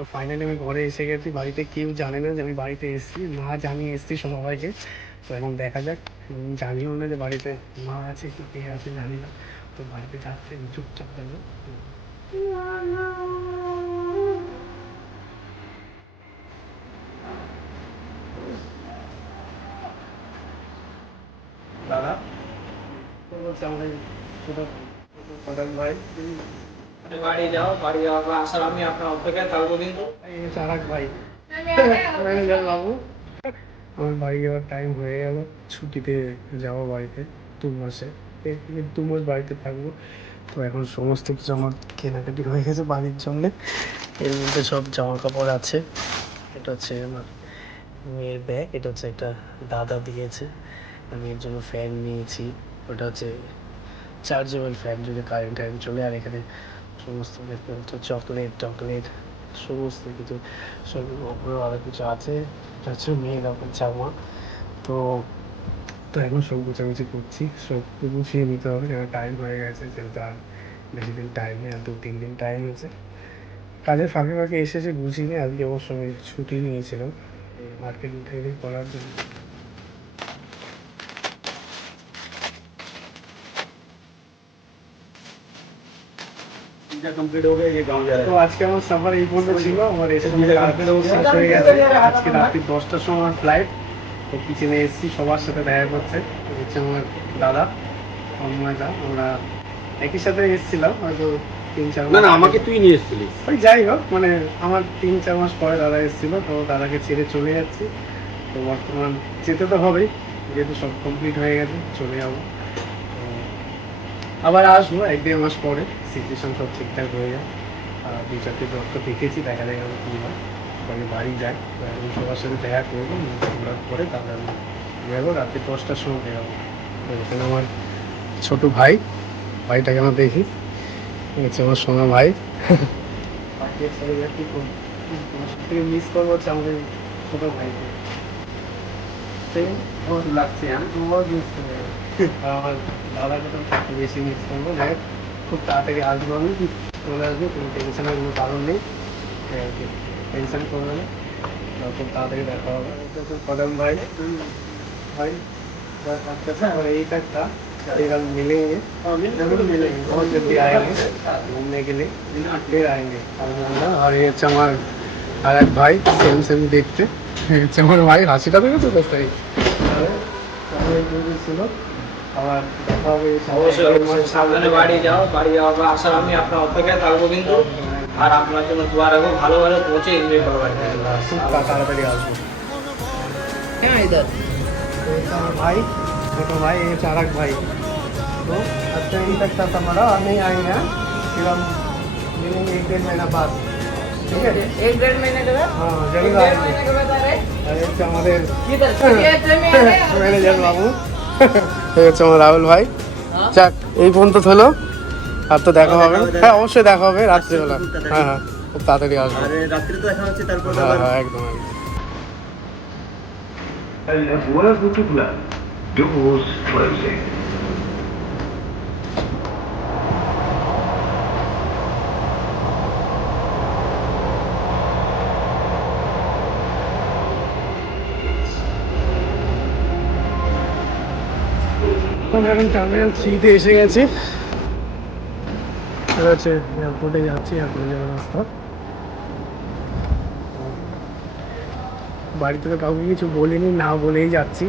তো ফাইনালি আমি ঘরে এসে গেছি। বাড়িতে কেউ জানে না যে আমি বাড়িতে এসেছি, মা জানিয়ে এসেছি সবাইকে। তো এখন দেখা যাক, জানিও না যে বাড়িতে মা আছে কি কে আছে জানি না। তো বাড়িতে যাচ্ছে, চুপচাপ থাকবে। দাদা তো বলছে আমাদের ছোটো প্রধান ভাই, বাড়ি যাও, বাড়ি যাওয়ার পর আসার আমি আপনার অপেক্ষায় থাকবো কিন্তু। এই চারাক ভাই, ম্যানেজার বাবু। আমার বাড়ি যাওয়ার টাইম হয়ে গেল, ছুটিতে যাবো বাড়িতে 2 মাসে। 2 মাস বাড়িতে থাকবো। তো এখন সমস্ত কিছু আমার কেনাকাটি হয়ে গেছে বাড়ির জন্যে। এর মধ্যে সব জামা কাপড় আছে। এটা হচ্ছে আমার মেয়ের ব্যাগ, এটা হচ্ছে একটা দাদা দিয়েছে। আমি এর জন্য ফ্যান নিয়েছি, ওটা হচ্ছে চার্জেবল ফ্যান, যদি কারেন্ট চলে। আর এখানে সমস্ত চকলেট টকলেট সমস্ত কিছু, সব ওপরেও আরও কিছু আছে। এটা হচ্ছে মেয়ের আমার জামা। তো তো এখন সব গুছাগুছি করছি, সব গুছিয়ে নিতে হবে, যেন টাইম হয়ে গেছে। যেহেতু আর বেশি দিন টাইম নেই, আর 2-3 দিন টাইম আছে। কাজের ফাঁকে ফাঁকে এসেছে গুছিয়ে নিয়ে। আজকে অবশ্য আমি ছুটি নিয়েছিলাম এই মার্কেটিং টাইমিং করার জন্য। কমপ্লিট हो गया, ये गाँव जा তো रहा है। আজকে আমার সাফার এই পর্যন্ত ছিল। আমার এসে শেষ হয়ে গেছে। আজকে রাত্রি 10টার সময় আমার ফ্লাইট। তো কিচেনে এসেছি, সবার সাথে দেখা করছে। তো হচ্ছে আমার দাদা অন্ময়দা, আমরা একই সাথে এসেছিলাম হয়তো 3-4 না মাস না, আগে। আমাকে তুই নিয়ে এসেছিলিস। ওই যাই হোক, মানে আমার 3-4 মাস পরে দাদা এসেছিল। তো দাদাকে ছেড়ে চলে যাচ্ছি। তো বর্তমান যেতে তো হবেই, যেহেতু সব কমপ্লিট হয়ে গেছে, চলে যাবো। তো আবার আসবো 1-1.5 মাস পরে, সিচুয়েশন সব ঠিকঠাক হয়ে যায়। আর 2-4টে ডক্টর দেখেছি, দেখা যায় আমি কী হয়। তো আমি বাড়ি যাই, তো এখন সবার সাথে দেখা করবো। ঘোরার পরে তারপরে আমি বেরোবো, রাত্রি 10টার সময় বেরোবো। তো এখানে আমার ছোটো ভাই, ভাইটাকে আমার দেখি, হচ্ছে আমার সোনা ভাই। কি করবো, তোমার সব থেকে মিস করবো হচ্ছে আমাদের ছোটো ভাইকে। बहुत লাগছে হ্যাঁ। बहुत মিস করবো। আর আমার দাদাকে তো বেশি মিস করবো। দেখ, খুব তাড়াতাড়ি আসবো আমি, চলে আসবো, কোনো টেনশনের কোনো কারণ নেই। টেনশন করবে না, খুব তাড়াতাড়ি দেখা হবে। এটা তো কদম ভাই, भाई बस अच्छा सा और यही तक था। फिर हम मिलेंगे, जरूर मिलेंगे, बहुत जल्दी आएंगे घूमने के लिए, फिर आएंगे। और ये হচ্ছে আমার আর এক ভাই, সেম সেম দেখতে। এই হচ্ছে আমার ভাই, হাসিটা দেখেছো তো? তাই ছিল। আবার দেখা হবে অবশ্যই অবশ্যই, সাবধানে বাড়ি যাও, বাড়ি যাওয়ার পর আসার আমি আপনার অপেক্ষায় থাকবো কিন্তু। আর আপনার জন্য দোয়া রাখবো, ভালো ভালো পৌঁছে এনজয় করবেন। খুব তাড়াতাড়ি আসবো। হ্যাঁ इधर तो ये हमारा भाई, छोटा भाई, ये चारक भाई। तो अच्छा यही तक था हमारा, और नहीं आएंगे हम, फिर हम मिलेंगे 1-1.5 महीना बाद, ठीक है? 1-1.5 महीने के बाद। हाँ जरूर 1-1.5 आएंगे। महीने के बाद आ रहे हैं। अरे अच्छा हमारे किधर थिएटर में आ रहे हैं? ম্যানেজার বাবু। ঠিক আছে আমার রাহুল ভাই। যাক, এই পর্যন্ত হলো, আর তো দেখা হবে। হ্যাঁ অবশ্যই দেখা হবে রাত্রিবেলা। হ্যাঁ হ্যাঁ, খুব তাড়াতাড়ি আসবো। আরে রাত্রি তো দেখা হচ্ছে, তারপর হ্যাঁ হ্যাঁ, একদম একদম। As well as the plan, doors closing. আমরা এখন টার্মিনাল 3-তে এসে গেছি। এটা হচ্ছে এয়ারপোর্টে যাচ্ছি, এয়ারপোর্টে যাওয়ার রাস্তা। বাড়ি থেকে কাউকে কিছু বলিনি, না বলেই যাচ্ছি।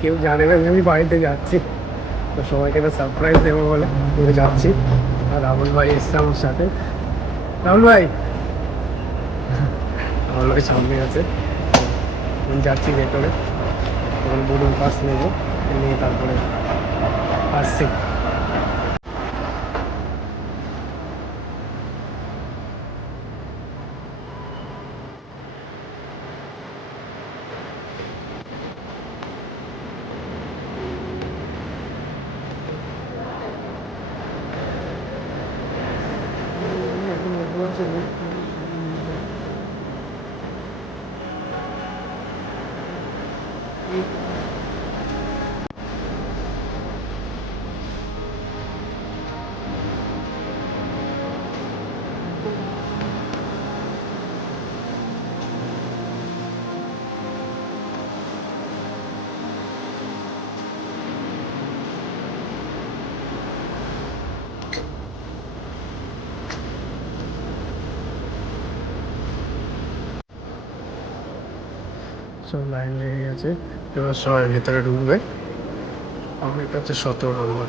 কেউ জানে না যে আমি বাড়িতে যাচ্ছি। তো সবাইকে একটা সারপ্রাইজ দেবো বলে করে যাচ্ছি। আর রাহুল ভাই এসছে আমার সাথে। রাহুল ভাই, রাহুল ভাই সামনে আছে। আমি যাচ্ছি ভেতরে, তখন বোর্ডিং পাস নেবো, নিয়ে তারপরে আসছি। সব লাইন লেগে গেছে, এবার সবাই ভেতরে ঢুকবে। আমার কাছে 17 নম্বর।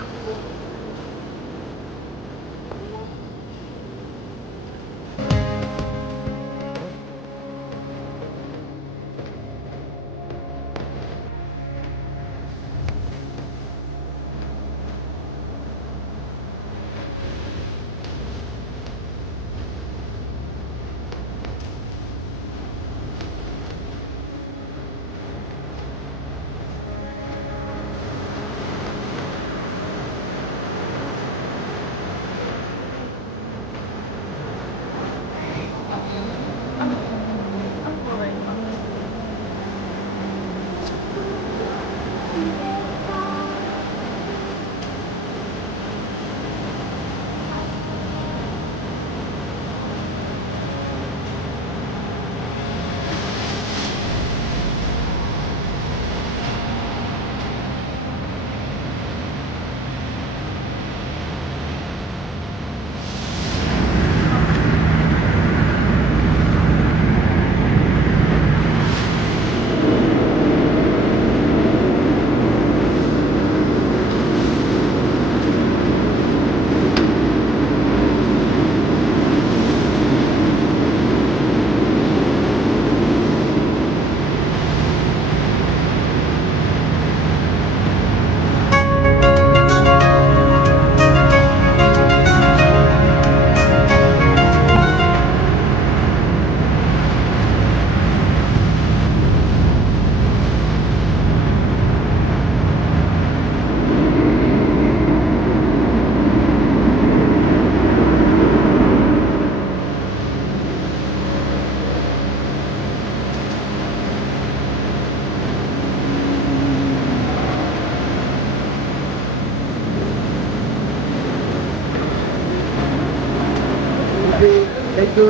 একটু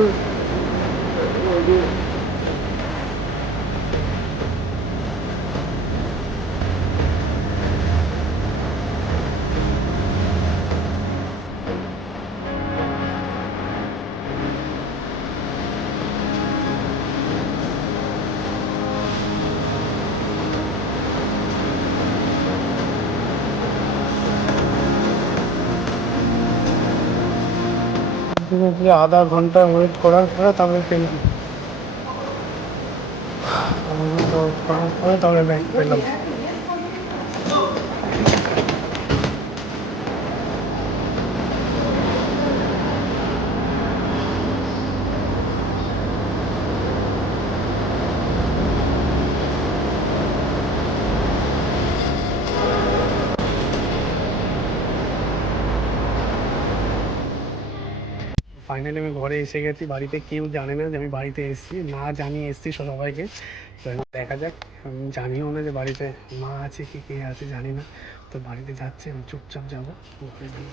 আধা ঘন্টা ওয়েট করার পরে তারপরে পেলাম, আধা ঘন্টা ওয়েট করার পরে তারপরে ব্যাগ পেলাম। ফাইনালি আমি ঘরে এসে গেছি, বাড়িতে কেউ জানে না যে আমি বাড়িতে এসেছি, না জানিয়ে এসেছি সবাইকে। তো এখন দেখা যাক, আমি জানিও না যে বাড়িতে মা আছে কি কে আছে জানি না। তো বাড়িতে যাচ্ছি, আমি চুপচাপ যাবো ঘরে গিয়ে।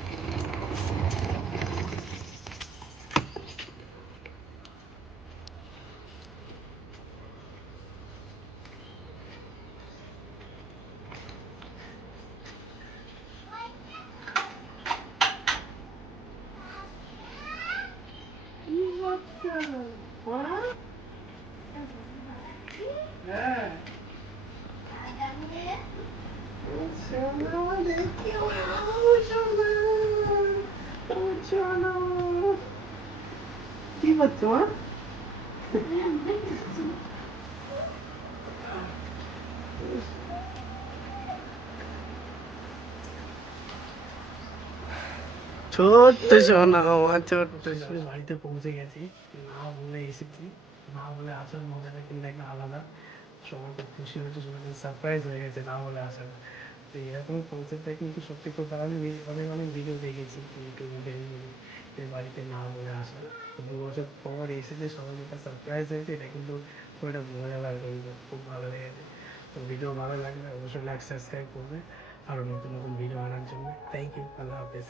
হ্যাঁ সোনা দেখি, ও সোনা, ও সোনা, কি করছো মা? ছোট্ট সোনা, আমার ছোট্ট সোনা। বাড়িতে পৌঁছে গেছি, না বলে এসেছি, না বলে আসার মজাটা কিন্তু একটা আলাদা। সবাই খুব খুশি হয়েছে, সবাই সারপ্রাইজ হয়ে গেছে না বলে আসাটা। তো এরকম কনসেপ্টটা কিন্তু সত্যি খুব ভালো। আমি অনেক অনেক ভিডিও দেখেছি ইউটিউবে, ফেসবুকে, যে বাড়িতে না বলে আসা। 2 বছর পর এসেছে, সবাই একটা সারপ্রাইজ হয়েছে, এটা কিন্তু খুব একটা মজা লাগলো, কিন্তু খুব ভালো লেগেছে। তো ভিডিও ভালো লাগলে অবশ্যই লাইক সাবস্ক্রাইব করবে, আরও নতুন নতুন ভিডিও আনার জন্য। থ্যাংক ইউ, আল্লাহ হাফেজ।